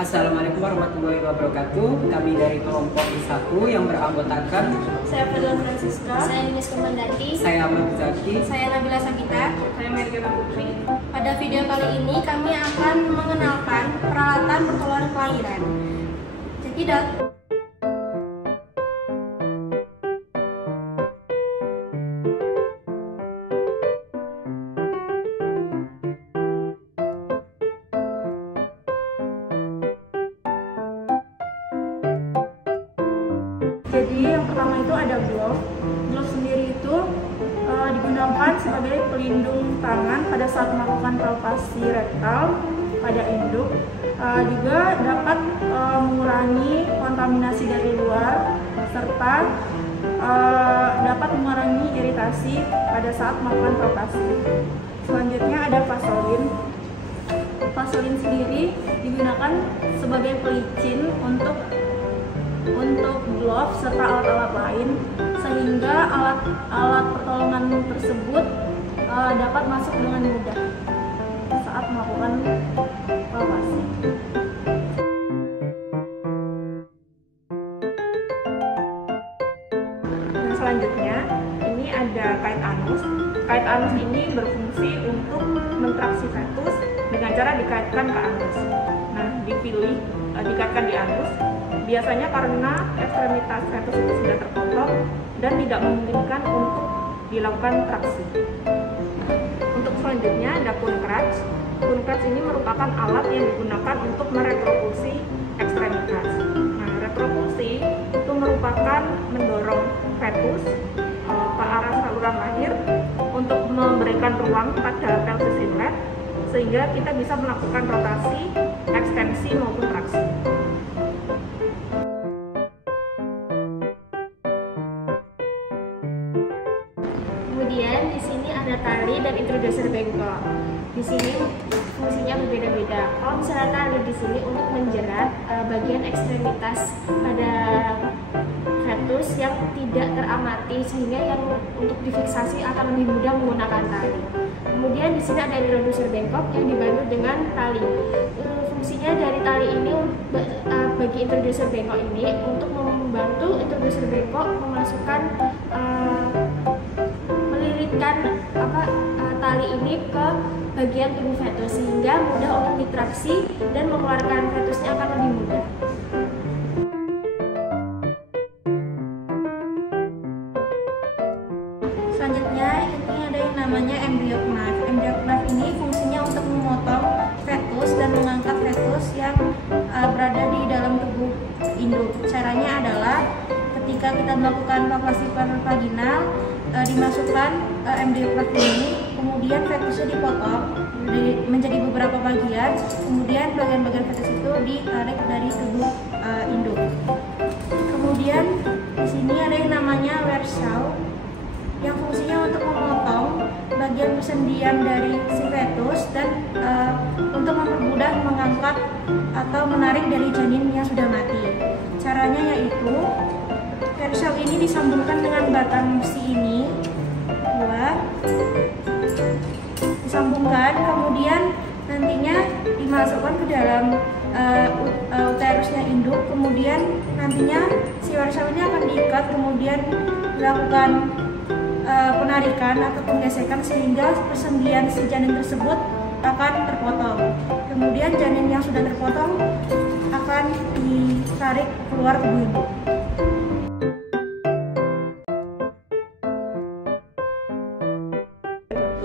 Assalamualaikum warahmatullahi wabarakatuh. Kami dari kelompok I1 yang beranggotakan saya Fadlan Francisca, saya Ninis Komandati, saya Ahmad Zaki, saya Nabila Sagita, saya Mergana Putri. Pada video kali ini kami akan mengenalkan peralatan pertolongan kelahiran. Cekidot. Jadi yang pertama itu ada glove. Glove sendiri itu digunakan sebagai pelindung tangan pada saat melakukan palpasi rektal pada induk. Juga dapat mengurangi kontaminasi dari luar serta dapat mengurangi iritasi pada saat melakukan palpasi. Selanjutnya ada vaselin. Vaselin sendiri digunakan sebagai pelicin untuk glove serta alat-alat lain, sehingga alat pertolongan tersebut dapat masuk dengan mudah saat melakukan palpasi. Dan selanjutnya ini ada kait anus. Kait anus ini berfungsi untuk mentraksi fetus dengan cara dikaitkan ke anus. Nah, dipilih dikaitkan di anus biasanya karena ekstremitas fetus itu sudah terpotong dan tidak memungkinkan untuk dilakukan traksi. Untuk selanjutnya ada Kunkrach. Kunkrach ini merupakan alat yang digunakan untuk merepropulsi ekstremitas. Nah, repropulsi itu merupakan mendorong fetus ke arah saluran lahir untuk memberikan ruang pada pelvis inlet sehingga kita bisa melakukan rotasi, ekstensi maupun traksi. Kemudian di sini ada tali dan introducer bengkok. Di sini fungsinya berbeda-beda. Kalau misalnya tali di sini untuk menjerat bagian ekstremitas pada fetus yang tidak teramati, sehingga yang untuk difiksasi akan lebih mudah menggunakan tali. Kemudian di sini ada introducer bengkok yang dibantu dengan tali. Fungsinya dari tali ini bagi introducer bengkok ini untuk membantu introducer bengkok memasukkan tali ini ke bagian tubuh fetus sehingga mudah untuk ditraksi dan mengeluarkan fetusnya akan lebih mudah. Selanjutnya ini ada yang namanya embryo knife. Embryo knife ini fungsinya untuk memotong fetus dan mengangkat fetus yang berada di dalam tubuh induk. Caranya adalah ketika kita melakukan palpasi vaginal, dimasukkan embryo knife ini, kemudian fetusnya dipotong menjadi beberapa bagian, kemudian bagian-bagian fetus itu ditarik dari tubuh induk. Kemudian di sini ada yang namanya Wershaw yang fungsinya untuk memotong bagian persendian dari si fetus dan untuk mempermudah mengangkat atau menarik dari janin yang sudah mati. Caranya yaitu Wershaw ini disambungkan dengan batang besi ini, disambungkan, kemudian nantinya dimasukkan ke dalam uterusnya induk, kemudian nantinya si Wershaw ini akan diikat, kemudian dilakukan penarikan atau penggesekan sehingga persendian si janin tersebut akan terpotong. Kemudian janin yang sudah terpotong akan ditarik keluar tubuh induk.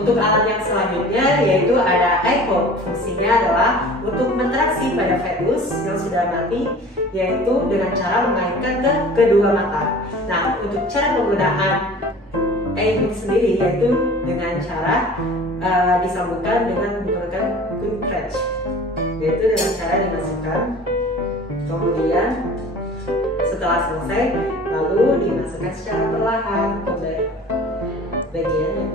Untuk alat yang selanjutnya yaitu ada iPhone. Fungsinya adalah untuk mentraksi pada fetus yang sudah mati, yaitu dengan cara mengaitkan ke kedua mata. Nah, untuk cara penggunaan iPhone sendiri yaitu dengan cara disambungkan dengan menggunakan Kunkrach, yaitu dengan cara dimasukkan, kemudian setelah selesai lalu dimasukkan secara perlahan ke bagian yang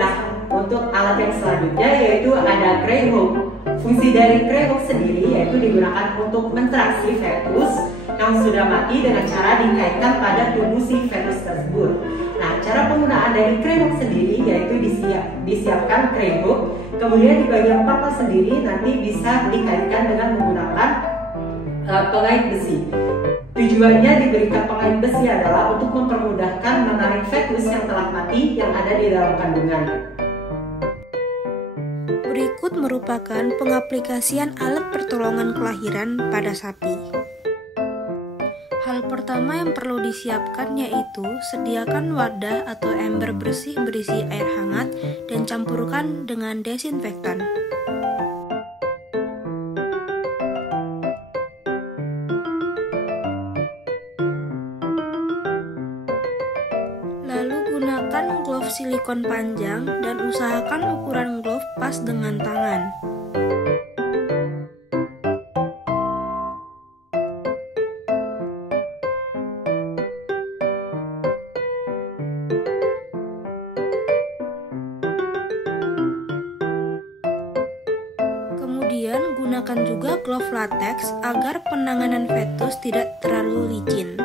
Nah, untuk alat yang selanjutnya yaitu ada Greyhook. Fungsi dari Greyhook sendiri yaitu digunakan untuk mentraksi fetus yang sudah mati dengan cara dikaitkan pada tubuh si fetus tersebut. Nah, cara penggunaan dari crane hook sendiri yaitu disiapkan crane hook, kemudian di bagian pangkal sendiri nanti bisa dikaitkan dengan menggunakan pengait besi. Tujuannya diberikan pengait besi adalah untuk mempermudahkan menarik fetus yang telah mati yang ada di dalam kandungan. Berikut merupakan pengaplikasian alat pertolongan kelahiran pada sapi. Hal pertama yang perlu disiapkan yaitu sediakan wadah atau ember bersih berisi air hangat dan campurkan dengan desinfektan. Lalu gunakan glove silikon panjang dan usahakan ukuran glove pas dengan tangan. Kemudian gunakan juga glove latex agar penanganan fetus tidak terlalu licin.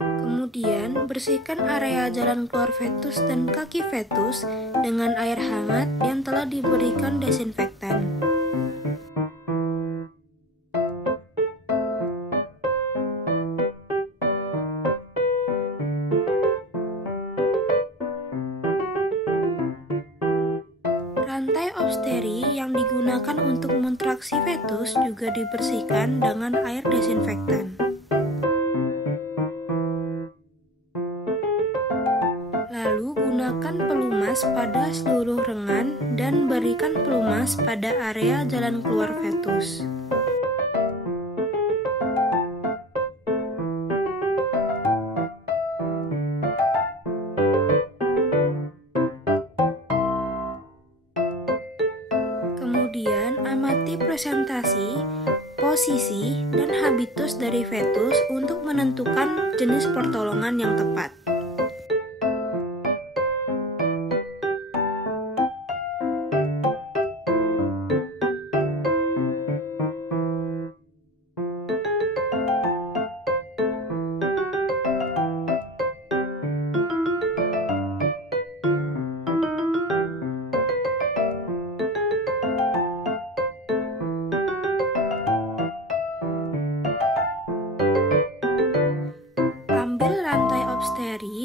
Kemudian, bersihkan area jalan keluar fetus dan kaki fetus dengan air hangat yang telah diberikan desinfektan. Rantai obsteri yang digunakan untuk mentraksi fetus juga dibersihkan dengan air desinfektan. Lalu gunakan pelumas pada seluruh lengan dan berikan pelumas pada area jalan keluar fetus. Kemudian amati presentasi, posisi, dan habitus dari fetus untuk menentukan jenis pertolongan yang tepat.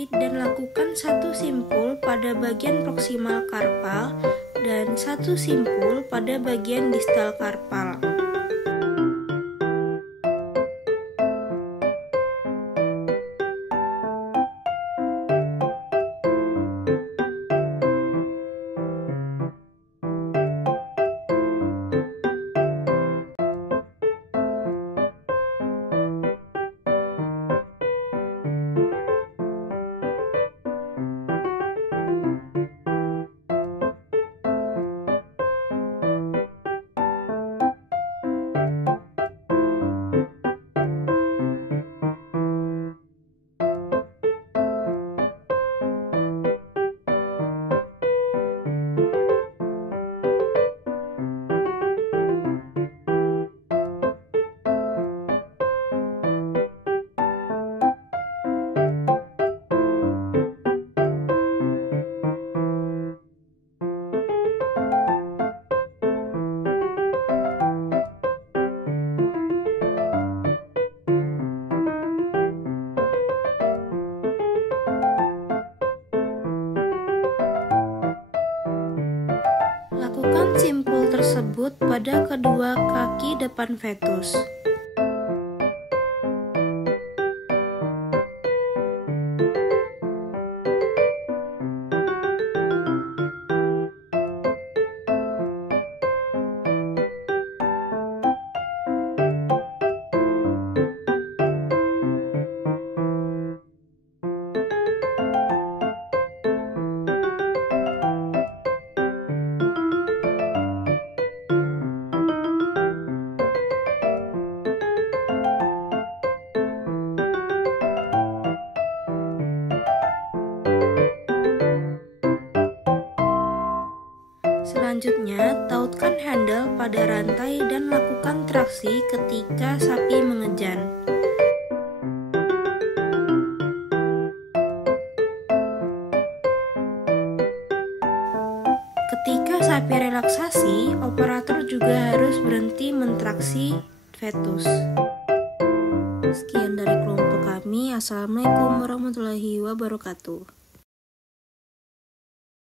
Dan lakukan satu simpul pada bagian proksimal karpal dan satu simpul pada bagian distal karpal. Lakukan simpul tersebut pada kedua kaki depan fetus. Selanjutnya, tautkan handle pada rantai dan lakukan traksi ketika sapi mengejan. Ketika sapi relaksasi, operator juga harus berhenti mentraksi fetus. Sekian dari kelompok kami. Assalamualaikum warahmatullahi wabarakatuh.